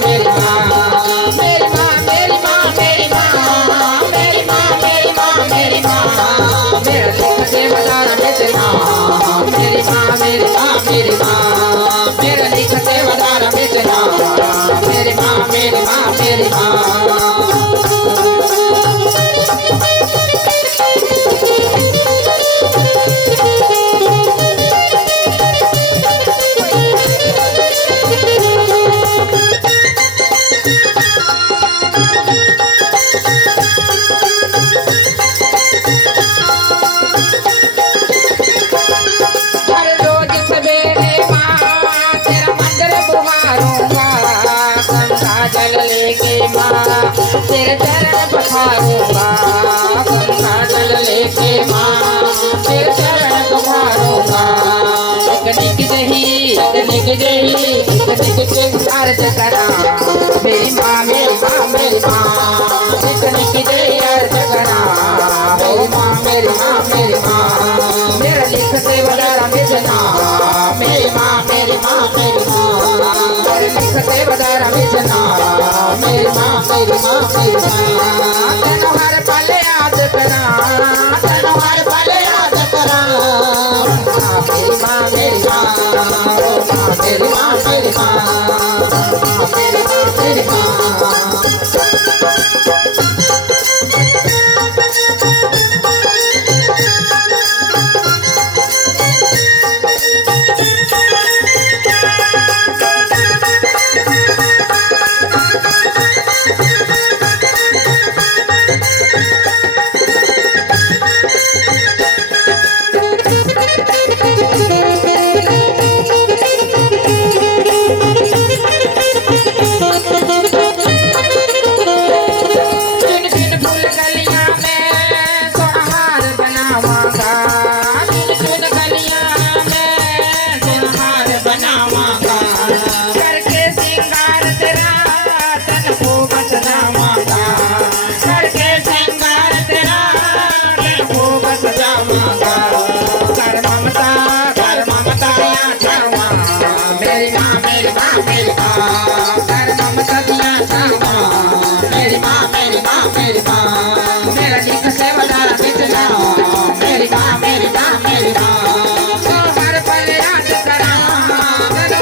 मेरी माँ मेरी माँ मेरी माँ मेरी माँ मेरी माँ मेरी माँ मेरी माँ मेरा लिख देवदार बेचना मेरी माँ मेरी माँ मेरी माँ मेरा लिख देवदार बेचना मेरी माँ मेरी माँ मेरी माँ जल लेके माँ तेरे चरण पखारूंगा गंगा जल लेके माँ तेरे चरण पखारूंगा निक जही अर्ज करा मेरी माँ मेरी माँ मेरी माँ निक जही अर्ज करा मेरी माँ मेरी माँ मेरी माँ मेरा लिख देवदार बेचना मेरी माँ मेरी माँ मेरी माँ मेरे लिख देवदार बेचना मेरी माँ मेरी माँ मेरी माँ तेनो हर पल याद करा तेनो हर पल याद करा मेरी माँ मेरी माँ मेरी माँ मेरी माँ मेरी माँ मेरी माँ मेरी माँ मेरा लिख देवदार बेचना मेरी माँ मेरी माँ मेरी माँ हर पल याद करा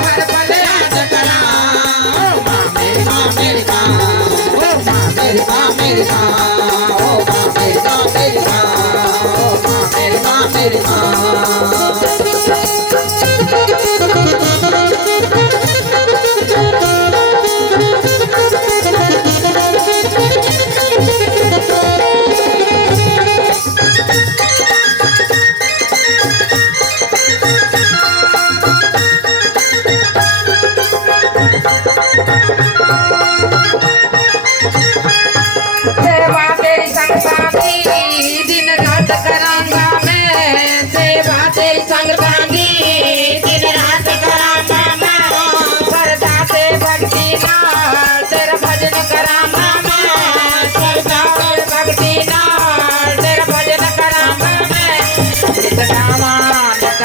हर पल याद करा ओ माँ मेरी माँ मेरी माँ ओ माँ मेरी माँ मेरी माँ ओ माँ मेरी माँ मेरी माँ ओ माँ मेरी माँ मेरी माँ सेवा तेरी संगतांगी दिन रात करांगा मैं सेवा तेरी संगतांगी दिन रात करांगा मैं करता ते भक्ति नाल तेरा भजन करांगा मैं करता ते भक्ति नाल तेरा भजन करांगा मैं नित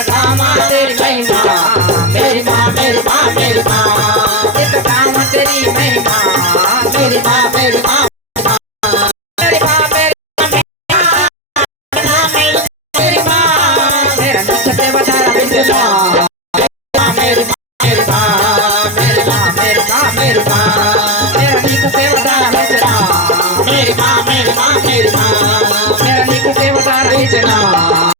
कामा तेरी महिमा मेरी माँ मेरी माँ मेरी माँ नित कामा तेरी महिमा मेरी माँ मेरी माँ मेरी माँ मेरी माँ मेरी माँ मेरा लिख देवदार बेचना।